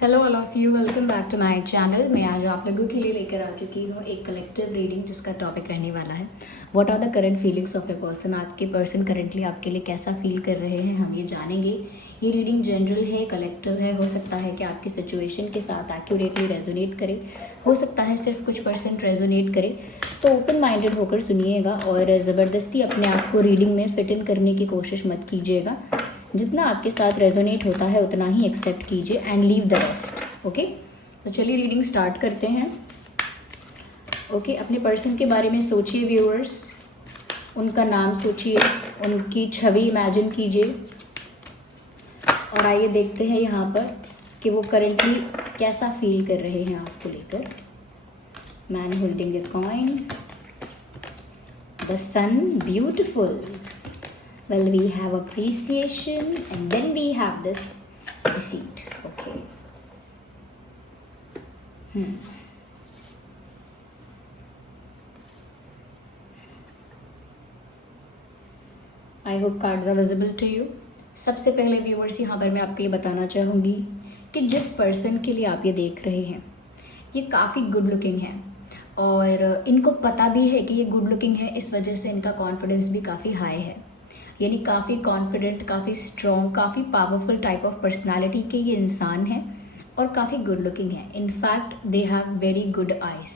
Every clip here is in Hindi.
Hello all of you, welcome back to my channel. मैं आज आप लोगों के लिए लेकर आ चुकी हूँ एक कलेक्टिव रीडिंग जिसका टॉपिक रहने वाला है what are the current feelings of a person. आपके पर्सन करेंटली आपके लिए कैसा फील कर रहे हैं हम ये जानेंगे। ये रीडिंग जनरल है, कलेक्टिव है। हो सकता है कि आपकी सिचुएशन के साथ एक्यूरेटली रेजोनेट करे, हो सकता है सिर्फ कुछ % रेजोनेट करे। तो ओपन माइंडेड होकर सुनिएगा और ज़बरदस्ती अपने आप को रीडिंग में फिट इन करने की कोशिश मत कीजिएगा। जितना आपके साथ रेजोनेट होता है उतना ही एक्सेप्ट कीजिए and leave the rest. Okay, तो चलिए रीडिंग स्टार्ट करते हैं। ओके, अपने पर्सन के बारे में सोचिए व्यूअर्स, उनका नाम सोचिए, उनकी छवि इमेजिन कीजिए और आइए देखते हैं यहाँ पर कि वो करेंटली कैसा फील कर रहे हैं आपको लेकर। Man holding a coin, the sun, beautiful. Well, we have appreciation and then we have this deceit. Okay. I hope cards are visible to you. सबसे पहले व्यूअर्स यहाँ पर मैं आपको ये बताना चाहूँगी कि जिस पर्सन के लिए आप ये देख रहे हैं ये काफ़ी गुड लुकिंग है और इनको पता भी है कि ये गुड लुकिंग है। इस वजह से इनका कॉन्फिडेंस भी काफ़ी हाई है, यानी काफ़ी कॉन्फिडेंट, काफ़ी स्ट्रॉन्ग, काफ़ी पावरफुल टाइप ऑफ पर्सनालिटी के ये इंसान हैं और काफ़ी गुड लुकिंग है। In fact they have very good eyes.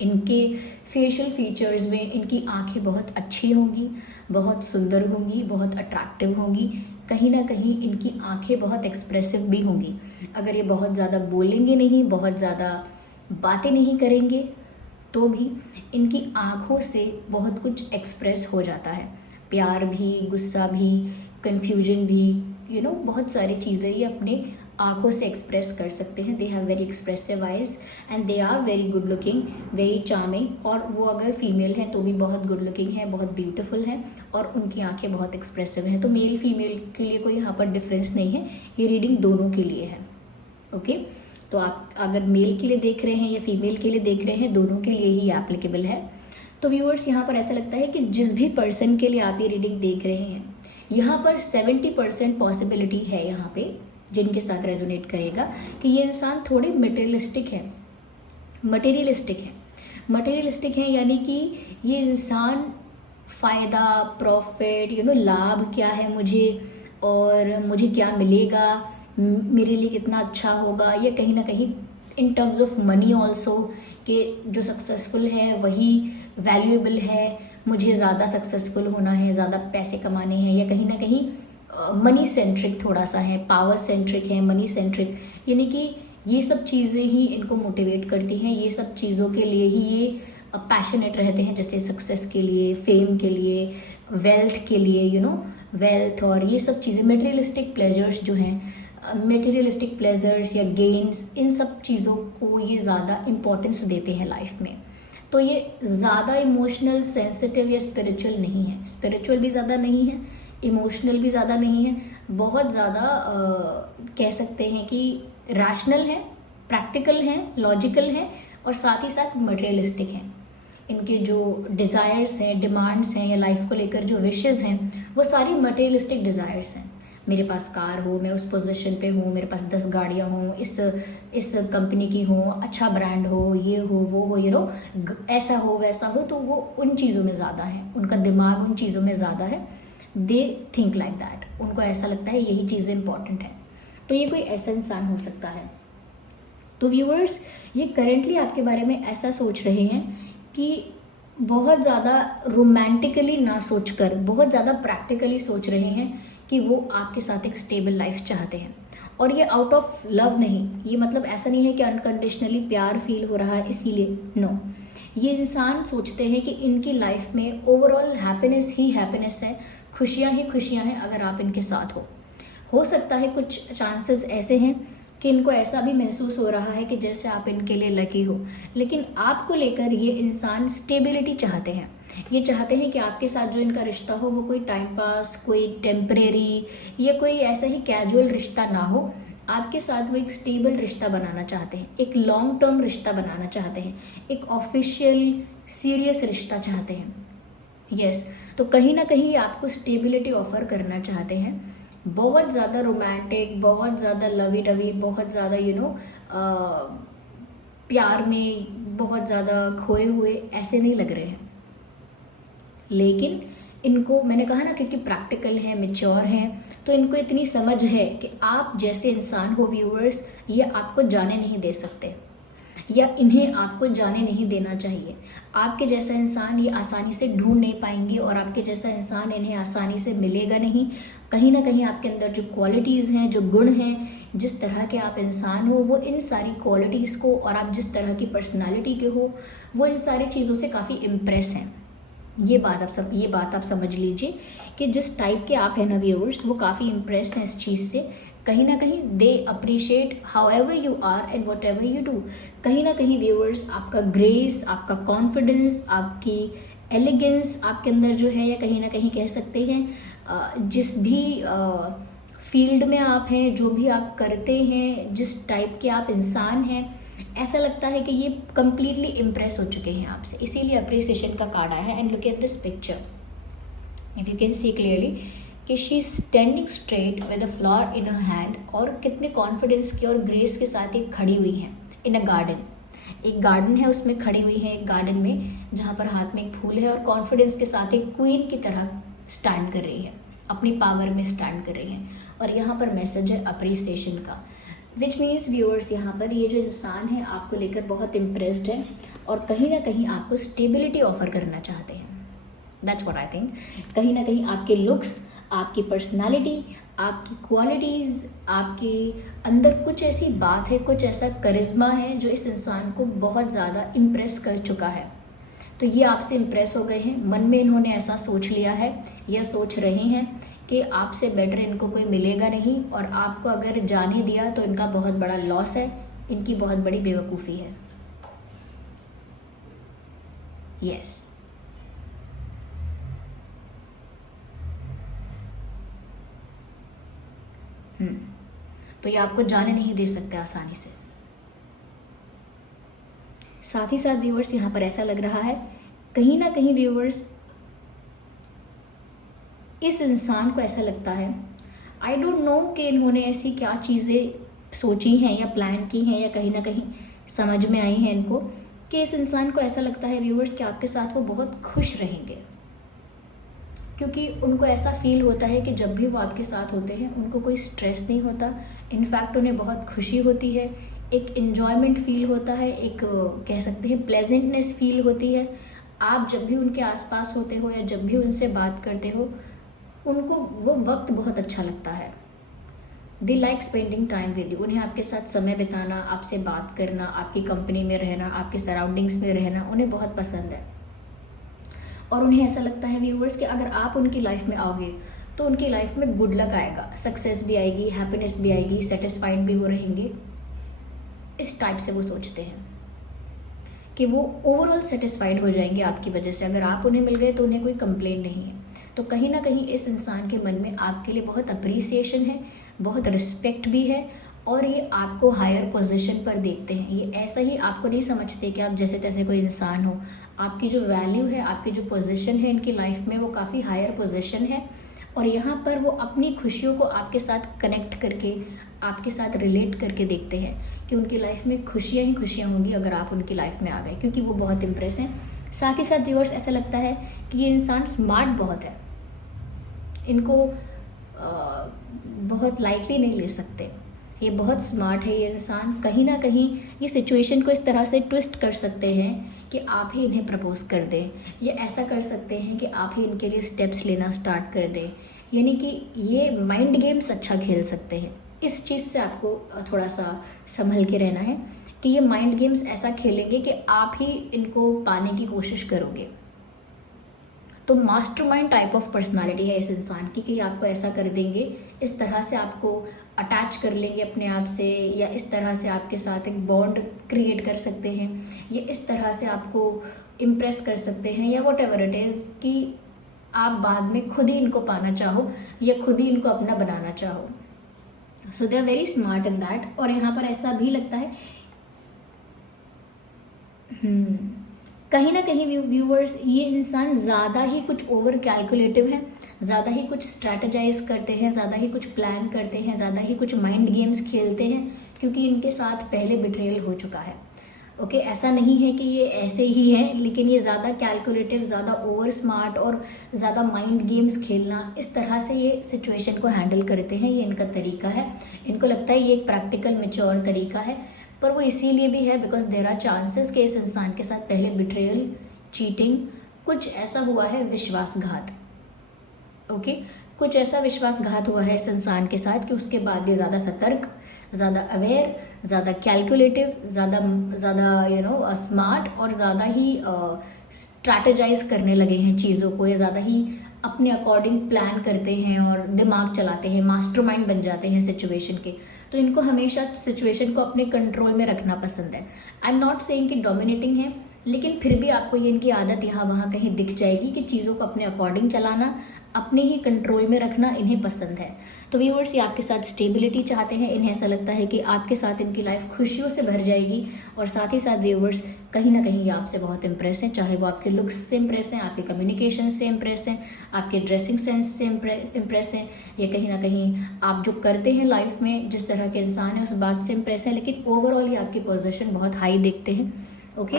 इनके फेशियल फीचर्स में इनकी आंखें बहुत अच्छी होंगी, बहुत सुंदर होंगी, बहुत अट्रैक्टिव होंगी। कहीं ना कहीं इनकी आंखें बहुत एक्सप्रेसिव भी होंगी। अगर ये बहुत ज़्यादा बोलेंगे नहीं, बहुत ज़्यादा बातें नहीं करेंगे तो भी इनकी आँखों से बहुत कुछ एक्सप्रेस हो जाता है। प्यार भी, गुस्सा भी, कन्फ्यूजन भी, बहुत सारी चीज़ें ये अपने आँखों से एक्सप्रेस कर सकते हैं। They have very expressive eyes and they are very good looking, very charming. और वो अगर फीमेल है तो भी बहुत गुड लुकिंग है, बहुत ब्यूटीफुल है और उनकी आंखें बहुत एक्सप्रेसिव हैं। तो मेल फीमेल के लिए कोई यहाँ पर डिफरेंस नहीं है, ये रीडिंग दोनों के लिए है। ओके, तो आप अगर मेल के लिए देख रहे हैं या फीमेल के लिए देख रहे हैं, दोनों के लिए ही एप्लीकेबल है। तो व्यूअर्स यहाँ पर ऐसा लगता है कि जिस भी पर्सन के लिए आप ये रीडिंग देख रहे हैं यहाँ पर 70% पॉसिबिलिटी है यहाँ पे जिनके साथ रेजोनेट करेगा कि ये इंसान थोड़े मटेरियलिस्टिक है। मटेरियलिस्टिक है यानी कि ये इंसान फ़ायदा, प्रॉफिट, लाभ क्या है मुझे और मुझे क्या मिलेगा, मेरे लिए कितना अच्छा होगा, या कहीं ना कहीं in terms of money also कि जो सक्सेसफुल है वही वैल्यूएबल है, मुझे ज़्यादा सक्सेसफुल होना है, ज़्यादा पैसे कमाने हैं, या कहीं ना कहीं मनी सेंट्रिक थोड़ा सा है, पावर सेंट्रिक है, मनी सेंट्रिक। यानी कि ये सब चीज़ें ही इनको मोटिवेट करती हैं, ये सब चीज़ों के लिए ही ये पैशनेट रहते हैं, जैसे सक्सेस के लिए, फेम के लिए, वेल्थ के लिए, वेल्थ और ये सब चीज़ें, मटेरियलिस्टिक प्लेजर्स जो हैं, मटेरियलिस्टिक प्लेजर्स या गेन्स, इन सब चीज़ों को ये ज़्यादा इम्पोर्टेंस देते हैं लाइफ में। तो ये ज़्यादा इमोशनल, सेंसिटिव या स्पिरिचुअल नहीं है। स्पिरिचुअल भी ज़्यादा नहीं है, इमोशनल भी ज़्यादा नहीं है, बहुत ज़्यादा कह सकते हैं कि रैशनल है, प्रैक्टिकल है, लॉजिकल है और साथ ही साथ मटेरियलिस्टिक हैं। इनके जो डिज़ायर्स हैं, डिमांड्स हैं या लाइफ को लेकर जो विशेज़ हैं वो सारी मटेरियलिस्टिक डिज़ायर्स हैं। मेरे पास कार हो, मैं उस पोजीशन पे हूँ, मेरे पास 10 गाड़ियाँ हों, इस कंपनी की हो, अच्छा ब्रांड हो, ये हो, वो हो, ऐसा हो, वैसा हो। तो वो उन चीज़ों में ज़्यादा है, उनका दिमाग उन चीज़ों में ज़्यादा है। दे थिंक लाइक दैट, उनको ऐसा लगता है यही चीज़ें इंपॉर्टेंट है। तो ये कोई ऐसा इंसान हो सकता है। तो व्यूअर्स, ये करेंटली आपके बारे में ऐसा सोच रहे हैं कि बहुत ज़्यादा रोमांटिकली ना सोचकर बहुत ज़्यादा प्रैक्टिकली सोच रहे हैं कि वो आपके साथ एक स्टेबल लाइफ चाहते हैं। और ये आउट ऑफ लव नहीं, ये मतलब ऐसा नहीं है कि अनकंडीशनली प्यार फील हो रहा है इसीलिए, नो। ये इंसान सोचते हैं कि इनकी लाइफ में ओवरऑल हैप्पीनेस ही हैप्पीनेस है, खुशियाँ ही खुशियाँ हैं अगर आप इनके साथ हो सकता है कुछ चांसेस ऐसे हैं कि इनको ऐसा भी महसूस हो रहा है कि जैसे आप इनके लिए लकी हो, लेकिन आपको लेकर ये इंसान स्टेबिलिटी चाहते हैं। ये चाहते हैं कि आपके साथ जो इनका रिश्ता हो वो कोई टाइम पास, कोई टेम्परेरी या कोई ऐसा ही कैजुअल रिश्ता ना हो। आपके साथ वो एक स्टेबल रिश्ता बनाना चाहते हैं, एक लॉन्ग टर्म रिश्ता बनाना चाहते हैं, एक ऑफिशियल सीरियस रिश्ता चाहते हैं। यस, तो कहीं ना कहीं आपको स्टेबिलिटी ऑफर करना चाहते हैं। बहुत ज़्यादा रोमांटिक, बहुत ज़्यादा लवी डवी, बहुत ज़्यादा प्यार में बहुत ज़्यादा खोए हुए ऐसे नहीं लग रहे हैं। लेकिन इनको मैंने कहा ना, क्योंकि प्रैक्टिकल है, मैच्योर हैं, तो इनको इतनी समझ है कि आप जैसे इंसान हो व्यूअर्स, ये आपको जाने नहीं दे सकते, या इन्हें आपको जाने नहीं देना चाहिए। आपके जैसा इंसान ये आसानी से ढूंढ नहीं पाएंगे, और आपके जैसा इंसान इन्हें आसानी से मिलेगा नहीं। कहीं ना कहीं आपके अंदर जो क्वालिटीज़ हैं, जो गुण हैं, जिस तरह के आप इंसान हो, वो इन सारी क्वालिटीज़ को, और आप जिस तरह की पर्सनालिटी के हो, वो इन सारी चीज़ों से काफ़ी इम्प्रेस हैं। ये बात आप समझ लीजिए कि जिस टाइप के आप हैं ना व्यूअर्स, वो काफ़ी इम्प्रेस हैं इस चीज़ से। कहीं ना कहीं they appreciate however you are and whatever you do. कहीं ना कहीं व्यूअर्स, आपका ग्रेस, आपका कॉन्फिडेंस, आपकी एलिगेंस आपके अंदर जो है, या कहीं ना कहीं कह सकते हैं जिस भी फील्ड में आप हैं, जो भी आप करते हैं, जिस टाइप के आप इंसान हैं, ऐसा लगता है कि ये कंप्लीटली इम्प्रेस हो चुके हैं आपसे। इसीलिए अप्रिसिएशन का कार्ड आया है। And look at this picture, if you can see clearly कि she is standing straight with a flower in her hand, और कितने कॉन्फिडेंस के और ग्रेस के साथ ये खड़ी हुई हैं इन अ गार्डन। एक गार्डन है, उसमें खड़ी हुई है, एक गार्डन में, जहाँ पर हाथ में एक फूल है, और कॉन्फिडेंस के साथ एक क्वीन की तरह स्टैंड कर रही है, अपनी पावर में स्टैंड कर रही है। और यहाँ पर मैसेज है अप्रिसिएशन का, विच मीन्स व्यूअर्स, यहाँ पर ये जो इंसान है आपको लेकर बहुत इम्प्रेस्ड है, और कहीं ना कहीं आपको स्टेबिलिटी ऑफर करना चाहते हैं। That's what I think. कहीं ना कहीं आपके लुक्स, आपकी पर्सनालिटी, आपकी क्वालिटीज़, आपके अंदर कुछ ऐसी बात है, कुछ ऐसा करिश्मा है जो इस इंसान को बहुत ज़्यादा इम्प्रेस कर चुका है। तो ये आपसे इम्प्रेस हो गए हैं, मन में इन्होंने ऐसा सोच लिया है, या सोच रहे हैं कि आपसे बेटर इनको कोई मिलेगा नहीं, और आपको अगर जाने दिया तो इनका बहुत बड़ा लॉस है, इनकी बहुत बड़ी बेवकूफ़ी है। यस, तो ये आपको जाने नहीं दे सकते आसानी से। साथ ही साथ व्यूअर्स, यहाँ पर ऐसा लग रहा है कहीं ना कहीं व्यूअर्स, इस इंसान को ऐसा लगता है, आई डोंट नो कि इन्होंने ऐसी क्या चीज़ें सोची हैं या प्लान की हैं, या कहीं ना कहीं समझ में आई हैं इनको, कि इस इंसान को ऐसा लगता है व्यूअर्स कि आपके साथ वो बहुत खुश रहेंगे, क्योंकि उनको ऐसा फील होता है कि जब भी वो आपके साथ होते हैं उनको कोई स्ट्रेस नहीं होता। इनफैक्ट उन्हें बहुत खुशी होती है, एक इन्जॉयमेंट फील होता है, एक कह सकते हैं प्लेजेंटनेस फील होती है। आप जब भी उनके आसपास होते हो, या जब भी उनसे बात करते हो, उनको वो वक्त बहुत अच्छा लगता है। They like spending time with you. उन्हें आपके साथ समय बिताना, आपसे बात करना, आपकी कंपनी में रहना, आपके सराउंडिंग्स में रहना उन्हें बहुत पसंद है। और उन्हें ऐसा लगता है व्यूअर्स कि अगर आप उनकी लाइफ में आओगे तो उनकी लाइफ में गुड लक आएगा, सक्सेस भी आएगी, हैप्पीनेस भी आएगी, सेटिस्फाइड भी वो रहेंगे। इस टाइप से वो सोचते हैं कि वो ओवरऑल सेटिस्फाइड हो जाएंगे आपकी वजह से। अगर आप उन्हें मिल गए तो उन्हें कोई कंप्लेन नहीं है। तो कहीं ना कहीं इस इंसान के मन में आपके लिए बहुत अप्रिसिएशन है, बहुत रिस्पेक्ट भी है, और ये आपको हायर पोजीशन पर देखते हैं। ये ऐसा ही आपको नहीं समझते कि आप जैसे तैसे कोई इंसान हो। आपकी जो वैल्यू है, आपकी जो पोजीशन है इनकी लाइफ में, वो काफ़ी हायर पोजीशन है, और यहाँ पर वो अपनी खुशियों को आपके साथ कनेक्ट करके, आपके साथ रिलेट करके देखते हैं कि उनकी लाइफ में खुशियाँ ही खुशियाँ होंगी अगर आप उनकी लाइफ में आ गए, क्योंकि वो बहुत इम्प्रेस हैं। साथ ही साथ व्यूअर्स, ऐसा लगता है कि ये इंसान स्मार्ट बहुत है, इनको बहुत लाइटली नहीं ले सकते। ये बहुत स्मार्ट है ये इंसान। कहीं ना कहीं ये सिचुएशन को इस तरह से ट्विस्ट कर सकते हैं कि आप ही इन्हें प्रपोज कर दें, या ऐसा कर सकते हैं कि आप ही इनके लिए स्टेप्स लेना स्टार्ट कर दें। यानी कि ये माइंड गेम्स अच्छा खेल सकते हैं। इस चीज़ से आपको थोड़ा सा संभल के रहना है कि ये माइंड गेम्स ऐसा खेलेंगे कि आप ही इनको पाने की कोशिश करोगे। तो मास्टरमाइंड टाइप ऑफ पर्सनालिटी है इस इंसान की, कि आपको ऐसा कर देंगे, इस तरह से आपको अटैच कर लेंगे अपने आप से, या इस तरह से आपके साथ एक बॉन्ड क्रिएट कर सकते हैं, या इस तरह से आपको इम्प्रेस कर सकते हैं, या वॉट एवर इट इज़, कि आप बाद में खुद ही इनको पाना चाहो या खुद ही इनको अपना बनाना चाहो। So they are very smart in that. और यहाँ पर ऐसा भी लगता है कहीं ना कहीं व्यूअर्स, ये इंसान ज़्यादा ही कुछ ओवर कैलकुलेटिव है, ज़्यादा ही कुछ स्ट्रैटेजाइज करते हैं, ज़्यादा ही कुछ प्लान करते हैं, ज़्यादा ही कुछ माइंड गेम्स खेलते हैं, क्योंकि इनके साथ पहले बिट्रेयल हो चुका है। ओके, ऐसा नहीं है कि ये ऐसे ही है, लेकिन ये ज़्यादा कैलकुलेटिव, ज़्यादा ओवर स्मार्ट और ज़्यादा माइंड गेम्स खेलना, इस तरह से ये सिचुएशन को हैंडल करते हैं। ये इनका तरीका है। इनको लगता है ये एक प्रैक्टिकल मैच्योर तरीका है, पर वो इसीलिए भी है बिकॉज देयर आर चांसेस कि इस इंसान के साथ पहले बिट्रेयल, चीटिंग, कुछ ऐसा हुआ है, विश्वासघात। ओके, कुछ ऐसा विश्वासघात हुआ है इस इंसान के साथ कि उसके बाद ये ज़्यादा सतर्क, ज़्यादा अवेयर, ज़्यादा कैलकुलेटिव, ज़्यादा स्मार्ट और ज़्यादा ही स्ट्रैटेजाइज करने लगे हैं चीज़ों को, या ज़्यादा ही अपने अकॉर्डिंग प्लान करते हैं और दिमाग चलाते हैं, मास्टरमाइंड बन जाते हैं सिचुएशन के। तो इनको हमेशा सिचुएशन को अपने कंट्रोल में रखना पसंद है। आई एम नॉट सेइंग कि डोमिनेटिंग है, लेकिन फिर भी आपको ये इनकी आदत यहाँ वहाँ कहीं दिख जाएगी कि चीज़ों को अपने अकॉर्डिंग चलाना, अपने ही कंट्रोल में रखना इन्हें पसंद है। तो व्यूअर्स, ये आपके साथ स्टेबिलिटी चाहते हैं। इन्हें ऐसा लगता है कि आपके साथ इनकी लाइफ खुशियों से भर जाएगी, और साथ ही साथ व्यूअर्स कहीं ना कहीं ये आपसे बहुत इंप्रेस हैं, चाहे वो आपके लुक्स से इंप्रेस हैं, आपके कम्युनिकेशन से इंप्रेस हैं, आपके ड्रेसिंग सेंस से इंप्रेस हैं, या कहीं ना कहीं आप जो करते हैं लाइफ में, जिस तरह के इंसान हैं, उस बात से इंप्रेस है। लेकिन ओवरऑल ये आपकी पोजीशन बहुत हाई देखते हैं। ओके,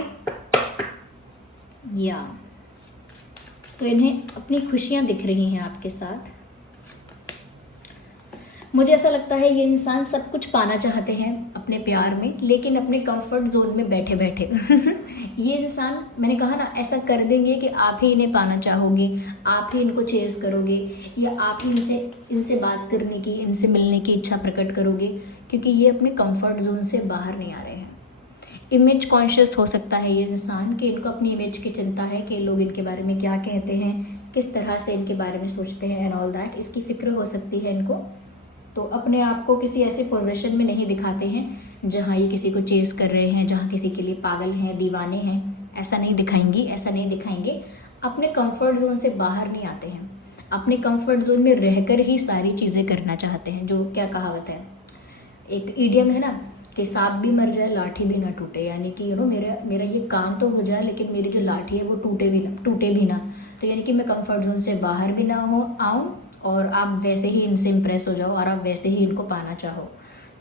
या तो इन्हें अपनी खुशियाँ दिख रही हैं आपके साथ। मुझे ऐसा लगता है ये इंसान सब कुछ पाना चाहते हैं अपने प्यार में, लेकिन अपने कंफर्ट जोन में बैठे बैठे ये इंसान, मैंने कहा ना, ऐसा कर देंगे कि आप ही इन्हें पाना चाहोगे, आप ही इनको चेज करोगे, या आप ही इनसे बात करने की, इनसे मिलने की इच्छा प्रकट करोगे, क्योंकि ये अपने कंफर्ट जोन से बाहर नहीं आ रहे हैं। इमेज कॉन्शियस हो सकता है ये इंसान, कि इनको अपनी इमेज की चिंता है कि लोग इनके बारे में क्या कहते हैं, किस तरह से इनके बारे में सोचते हैं एंड ऑल दैट, इसकी फिक्र हो सकती है इनको। तो अपने आप को किसी ऐसे पोजीशन में नहीं दिखाते हैं जहाँ ये किसी को चेस कर रहे हैं, जहाँ किसी के लिए पागल हैं, दीवाने हैं, ऐसा नहीं दिखाएंगी, ऐसा नहीं दिखाएंगे। अपने कंफर्ट जोन से बाहर नहीं आते हैं, अपने कंफर्ट जोन में रहकर ही सारी चीज़ें करना चाहते हैं। जो क्या कहावत है, एक ईडियम है ना, कि सांप भी मर जाए लाठी भी ना टूटे, यानी कि मेरा ये काम तो हो जाए, लेकिन मेरी जो लाठी है वो टूटे भी ना। तो यानी कि मैं कंफर्ट जोन से बाहर भी ना आऊँ, और आप वैसे ही इनसे इम्प्रेस हो जाओ, और आप वैसे ही इनको पाना चाहो।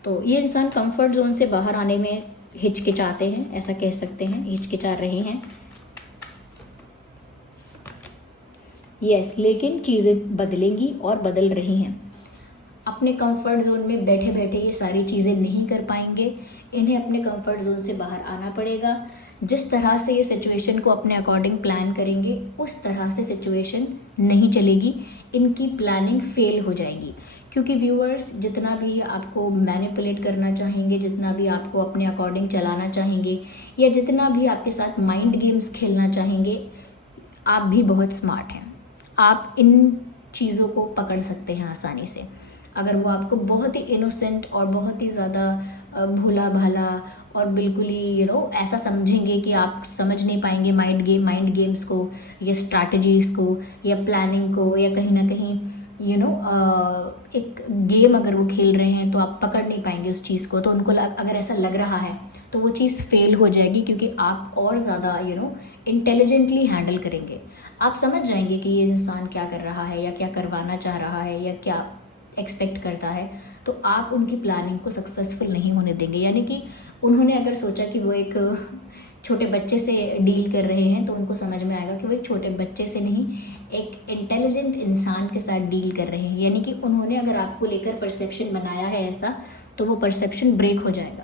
तो ये इंसान कंफर्ट जोन से बाहर आने में हिचकिचाते हैं, ऐसा कह सकते हैं, हिचकिचा रहे हैं। यस, लेकिन चीज़ें बदलेंगी और बदल रही हैं। अपने कंफर्ट जोन में बैठे बैठे ये सारी चीज़ें नहीं कर पाएंगे, इन्हें अपने कंफर्ट जोन से बाहर आना पड़ेगा। जिस तरह से ये सिचुएशन को अपने अकॉर्डिंग प्लान करेंगे, उस तरह से सिचुएशन नहीं चलेगी, इनकी प्लानिंग फेल हो जाएगी। क्योंकि व्यूअर्स, जितना भी आपको मैनिपुलेट करना चाहेंगे, जितना भी आपको अपने अकॉर्डिंग चलाना चाहेंगे, या जितना भी आपके साथ माइंड गेम्स खेलना चाहेंगे, आप भी बहुत स्मार्ट हैं। आप इन चीज़ों को पकड़ सकते हैं आसानी से। अगर वो आपको बहुत ही इनोसेंट और बहुत ही ज़्यादा भोला भाला और बिल्कुल ही ऐसा समझेंगे कि आप समझ नहीं पाएंगे माइंड गेम्स को, या स्ट्रैटेजीज़ को, या प्लानिंग को, या कहीं ना कहीं एक गेम अगर वो खेल रहे हैं तो आप पकड़ नहीं पाएंगे उस चीज़ को। तो उनको अगर ऐसा लग रहा है तो वो चीज़ फेल हो जाएगी, क्योंकि आप और ज़्यादा इंटेलिजेंटली हैंडल करेंगे। आप समझ जाएंगे कि ये इंसान क्या कर रहा है, या क्या करवाना चाह रहा है, या क्या एक्सपेक्ट करता है। तो आप उनकी प्लानिंग को सक्सेसफुल नहीं होने देंगे। यानी कि उन्होंने अगर सोचा कि वो एक छोटे बच्चे से डील कर रहे हैं, तो उनको समझ में आएगा कि वो एक छोटे बच्चे से नहीं, एक इंटेलिजेंट इंसान के साथ डील कर रहे हैं। यानी कि उन्होंने अगर आपको लेकर परसेप्शन बनाया है ऐसा, तो वो परसेप्शन ब्रेक हो जाएगा।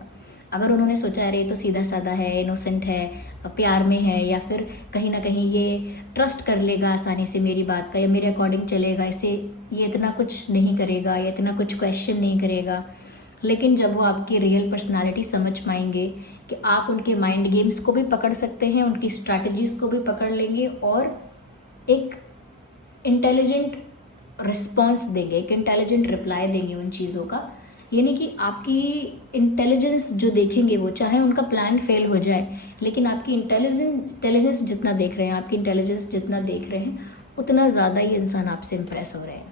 अगर उन्होंने सोचा अरे तो सीधा साधा है, इनोसेंट है, प्यार में है, या फिर कहीं ना कहीं ये ट्रस्ट कर लेगा आसानी से मेरी बात का, या मेरे अकॉर्डिंग चलेगा, इसे ये इतना कुछ नहीं करेगा, या इतना कुछ क्वेश्चन नहीं करेगा। लेकिन जब वो आपकी रियल पर्सनालिटी समझ पाएंगे कि आप उनके माइंड गेम्स को भी पकड़ सकते हैं, उनकी स्ट्रैटेजीज़ को भी पकड़ लेंगे, और एक इंटेलिजेंट रिस्पॉन्स देंगे, एक इंटेलिजेंट रिप्लाई देंगे उन चीज़ों का। यानी कि आपकी इंटेलिजेंस जो देखेंगे वो, चाहे उनका प्लान फेल हो जाए, लेकिन आपकी इंटेलिजेंस जितना देख रहे हैं, आपकी इंटेलिजेंस जितना देख रहे हैं, उतना ज़्यादा ये इंसान आपसे इम्प्रेस हो रहे हैं।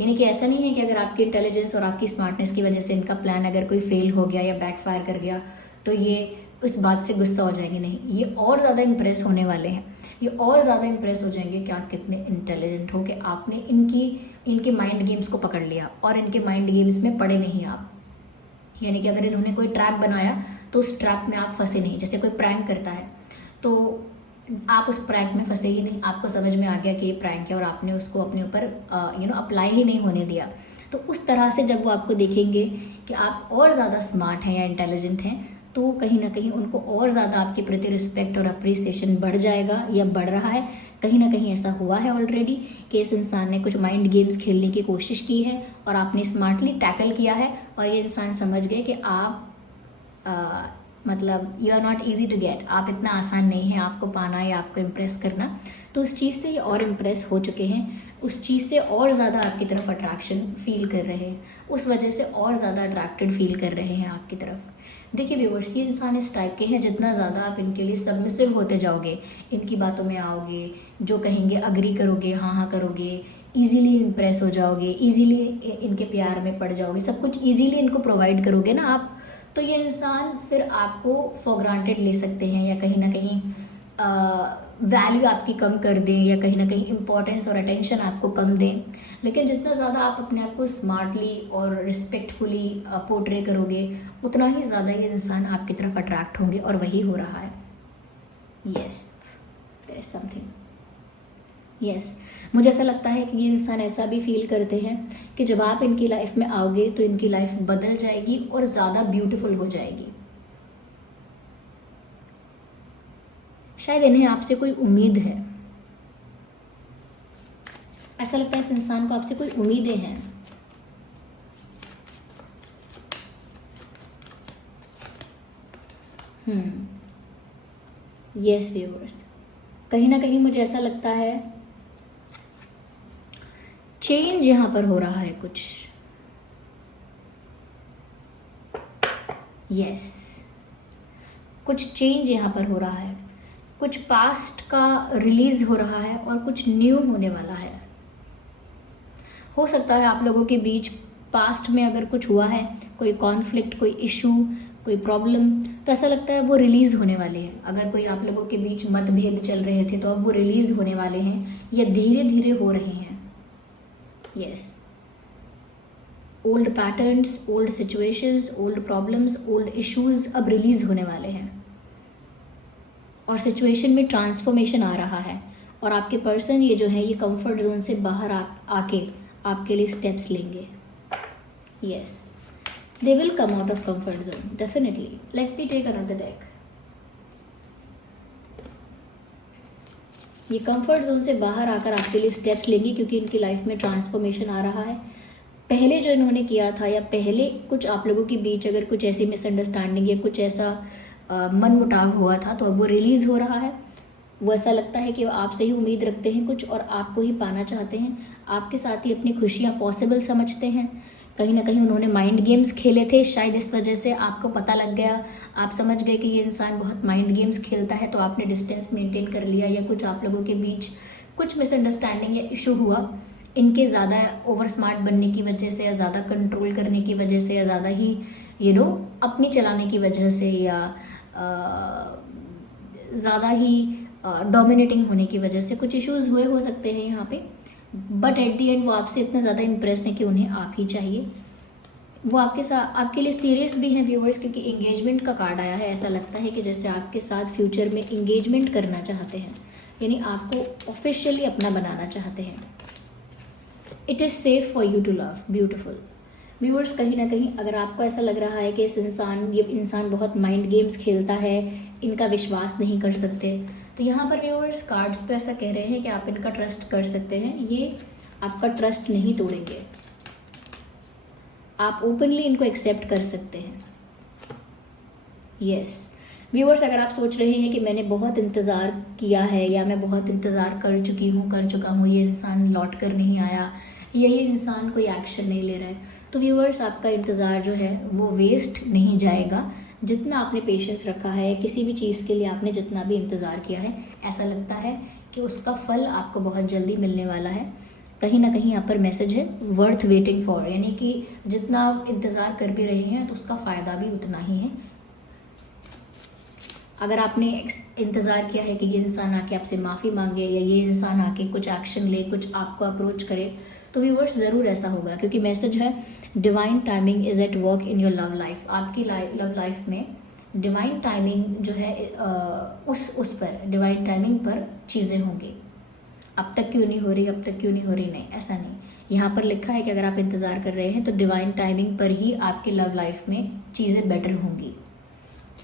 यानी कि ऐसा नहीं है कि अगर आपकी इंटेलिजेंस और आपकी स्मार्टनेस की वजह से इनका प्लान अगर कोई फेल हो गया या बैकफायर कर गया तो ये उस बात से गुस्सा हो जाएंगे, नहीं, ये और ज़्यादा इम्प्रेस होने वाले हैं। ये और ज़्यादा इम्प्रेस हो जाएंगे कि आप कितने इंटेलिजेंट हो, कि आपने इनके माइंड गेम्स को पकड़ लिया और इनके माइंड गेम्स में पड़े नहीं आप। यानी कि अगर इन्होंने कोई ट्रैप बनाया तो उस ट्रैप में आप फंसे नहीं। जैसे कोई प्रैंक करता है तो आप उस प्रैंक में फंसे ही नहीं, आपको समझ में आ गया कि ये प्रैंक है और आपने उसको अपने ऊपर अप्लाई ही नहीं होने दिया। तो उस तरह से जब वो आपको देखेंगे कि आप और ज़्यादा स्मार्ट हैं या इंटेलिजेंट हैं, तो कहीं ना कहीं उनको और ज़्यादा आपके प्रति रिस्पेक्ट और अप्रिसिएशन बढ़ जाएगा या बढ़ रहा है। कहीं ना कहीं ऐसा हुआ है ऑलरेडी कि इस इंसान ने कुछ माइंड गेम्स खेलने की कोशिश की है और आपने स्मार्टली टैकल किया है और ये इंसान समझ गए कि आप मतलब you are not easy to get, आप इतना आसान नहीं है आपको पाना या आपको इम्प्रेस करना। तो उस चीज़ से ये और इम्प्रेस हो चुके हैं, उस चीज़ से और ज़्यादा आपकी तरफ अट्रैक्शन फील कर रहे हैं, उस वजह से और ज़्यादा अट्रैक्टेड फील कर रहे हैं आपकी तरफ। देखिए व्यूअर्स, ये इंसान इस टाइप के हैं, जितना ज़्यादा आप इनके लिए सबमिसिव होते जाओगे, इनकी बातों में आओगे, जो कहेंगे अग्री करोगे, हाँ हाँ करोगे, ईजीली इम्प्रेस हो जाओगे, ईजीली इनके प्यार में पड़ जाओगे, सब कुछ ईजीली इनको प्रोवाइड करोगे ना आप, तो ये इंसान फिर आपको फॉर ग्रांटेड ले सकते हैं या कहीं ना कहीं वैल्यू आपकी कम कर दें या कहीं ना कहीं इम्पोर्टेंस और अटेंशन आपको कम दें। लेकिन जितना ज़्यादा आप अपने आप को स्मार्टली और रिस्पेक्टफुली पोर्ट्रे करोगे, उतना ही ज़्यादा ये इंसान आपकी तरफ अट्रैक्ट होंगे और वही हो रहा है। Yes, there is something. Yes, मुझे ऐसा लगता है कि ये इंसान ऐसा भी फील करते हैं कि जब आप इनकी लाइफ में आओगे तो इनकी लाइफ बदल जाएगी और ज़्यादा ब्यूटीफुल हो जाएगी। शायद इन्हें आपसे कोई उम्मीद है, ऐसा लगता है इस इंसान को आपसे कोई उम्मीदें हैं। यस व्यूअर्स, कहीं ना कहीं मुझे ऐसा लगता है चेंज यहां पर हो रहा है कुछ। यस, कुछ चेंज यहां पर हो रहा है, कुछ पास्ट का रिलीज हो रहा है और कुछ न्यू होने वाला है। हो सकता है आप लोगों के बीच पास्ट में अगर कुछ हुआ है, कोई कॉन्फ्लिक्ट, कोई इशू, कोई प्रॉब्लम, तो ऐसा लगता है वो रिलीज़ होने वाले हैं। अगर कोई आप लोगों के बीच मतभेद चल रहे थे तो अब वो रिलीज़ होने वाले हैं या धीरे धीरे हो रहे हैं। Yes, old patterns, old situations, old problems, old issues अब रिलीज़ होने वाले हैं और सिचुएशन में ट्रांसफॉर्मेशन आ रहा है और आपके पर्सन ये जो है ये कंफर्ट जोन से बाहर आके आपके लिए स्टेप्स लेंगे। Yes, they will come out of comfort zone definitely. Let me take another deck. ये कंफर्ट जोन से बाहर आकर आपके लिए स्टेप्स लेंगे क्योंकि इनकी लाइफ में ट्रांसफॉर्मेशन आ रहा है। पहले जो इन्होंने किया था या पहले कुछ आप लोगों के बीच अगर कुछ ऐसी मिसअंडरस्टैंडिंग या कुछ ऐसा मन मुटाव हुआ था तो अब वो रिलीज़ हो रहा है। वो ऐसा लगता है कि वो आपसे ही उम्मीद रखते हैं कुछ और आपको ही पाना चाहते हैं, आपके साथ ही अपनी खुशियाँ पॉसिबल समझते हैं। कहीं ना कहीं उन्होंने माइंड गेम्स खेले थे, शायद इस वजह से आपको पता लग गया, आप समझ गए कि ये इंसान बहुत माइंड गेम्स खेलता है, तो आपने डिस्टेंस मेंटेन कर लिया या कुछ आप लोगों के बीच कुछ मिसअंडरस्टैंडिंग या इशू हुआ इनके ज़्यादा ओवर स्मार्ट बनने की वजह से या ज़्यादा कंट्रोल करने की वजह से या ज़्यादा ही अपनी चलाने की वजह से या ज़्यादा ही डोमिनेटिंग होने की वजह से कुछ इश्यूज़ हुए हो सकते हैं यहाँ पे। बट एट दी एंड वो आपसे इतना ज़्यादा इम्प्रेस है कि उन्हें आप ही चाहिए। वो आपके साथ आपके लिए सीरियस भी हैं व्यूअर्स, क्योंकि एंगेजमेंट का कार्ड आया है। ऐसा लगता है कि जैसे आपके साथ फ्यूचर में एंगेजमेंट करना चाहते हैं, यानी आपको ऑफिशियली अपना बनाना चाहते हैं। It is safe for you to love. Beautiful viewers, कहीं ना कहीं अगर आपको ऐसा लग रहा है कि ये इंसान बहुत माइंड गेम्स खेलता है, इनका विश्वास नहीं कर सकते, तो यहाँ पर व्यूअर्स कार्ड्स तो ऐसा कह रहे हैं कि आप इनका ट्रस्ट कर सकते हैं, ये आपका ट्रस्ट नहीं तोड़ेंगे, आप ओपनली इनको एक्सेप्ट कर सकते हैं। यस व्यूअर्स, अगर आप सोच रहे हैं कि मैंने बहुत इंतज़ार किया है या मैं बहुत इंतज़ार कर चुका हूँ, ये इंसान लौट कर नहीं आया या ये इंसान कोई एक्शन नहीं ले रहा है, तो व्यूअर्स आपका इंतज़ार जो है वो वेस्ट नहीं जाएगा। जितना आपने पेशेंस रखा है, किसी भी चीज़ के लिए आपने जितना भी इंतज़ार किया है, ऐसा लगता है कि उसका फल आपको बहुत जल्दी मिलने वाला है। कहीं ना कहीं यहाँ पर मैसेज है वर्थ वेटिंग फॉर, यानी कि जितना आप इंतज़ार कर भी रहे हैं तो उसका फ़ायदा भी उतना ही है। अगर आपने इंतज़ार किया है कि ये इंसान आके आपसे माफ़ी मांगे या ये इंसान आके कुछ एक्शन ले, कुछ आपको अप्रोच करे, तो व्यूअर्स ज़रूर ऐसा होगा, क्योंकि मैसेज है divine timing is at work in your love life. आपकी लव लाइफ में डिवाइन टाइमिंग जो है उस पर डिवाइन टाइमिंग पर चीज़ें होंगी। अब तक क्यों नहीं हो रही, अब तक क्यों नहीं हो रही, नहीं, ऐसा नहीं। यहाँ पर लिखा है कि अगर आप इंतज़ार कर रहे हैं तो डिवाइन टाइमिंग पर ही आपकी लव लाइफ में चीज़ें बेटर होंगी।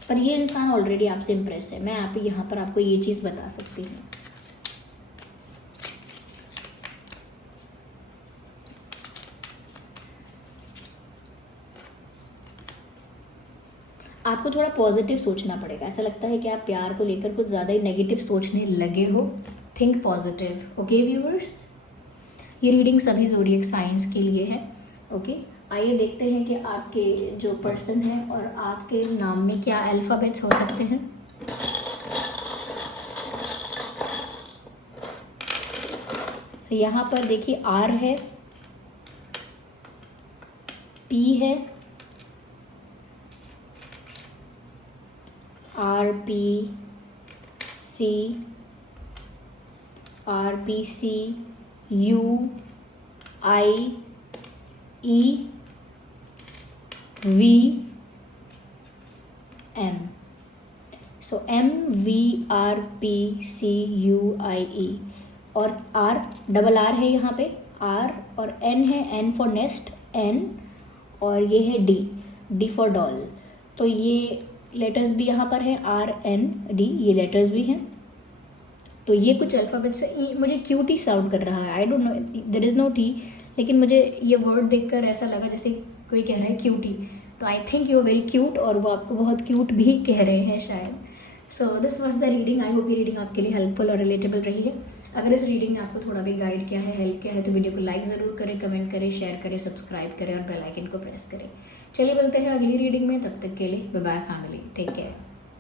पर ये इंसान ऑलरेडी आपसे इम्प्रेस है। मैं यहाँ पर आपको ये चीज़ बता सकती हूँ। आपको थोड़ा पॉजिटिव सोचना पड़ेगा। ऐसा लगता है कि आप प्यार को लेकर कुछ ज़्यादा ही नेगेटिव सोचने लगे हो। Think positive. ओके व्यूअर्स, ये रीडिंग सभी ज़ोडिएक साइंस के लिए है। ओके, आइए देखते हैं कि आपके जो पर्सन है और आपके नाम में क्या अल्फ़ाबेट्स हो सकते हैं। तो यहाँ पर देखिए आर है, पी है, R P C, RPC, U, I, E, V, M. So M, V, R, P, C, U, I, E और R, डबल R है यहाँ पे, R और N है, N फॉर नेस्ट, N, और ये है D फॉर डॉल। तो ये लेटर्स भी यहाँ पर है, R, N, D, ये लेटर्स भी हैं। तो ये कुछ अल्फ़ाबेट्स है। मुझे क्यूट ही साउंड कर रहा है, I don't know, there is no T, लेकिन मुझे ये वर्ड देखकर ऐसा लगा जैसे कोई कह रहा है क्यूटी। तो I think you are very cute, और वो आपको बहुत क्यूट भी कह रहे हैं शायद। So this was the reading. I hope ये रीडिंग आपके लिए हेल्पफुल और रिलेटेबल रही है। अगर इस रीडिंग ने आपको थोड़ा भी गाइड किया है, हेल्प किया है, तो वीडियो को लाइक ज़रूर करें, कमेंट करें, शेयर करें, सब्सक्राइब करें और बेल आइकन को प्रेस करें। चलिए मिलते हैं अगली रीडिंग में, तब तक के लिए bye bye family, take care.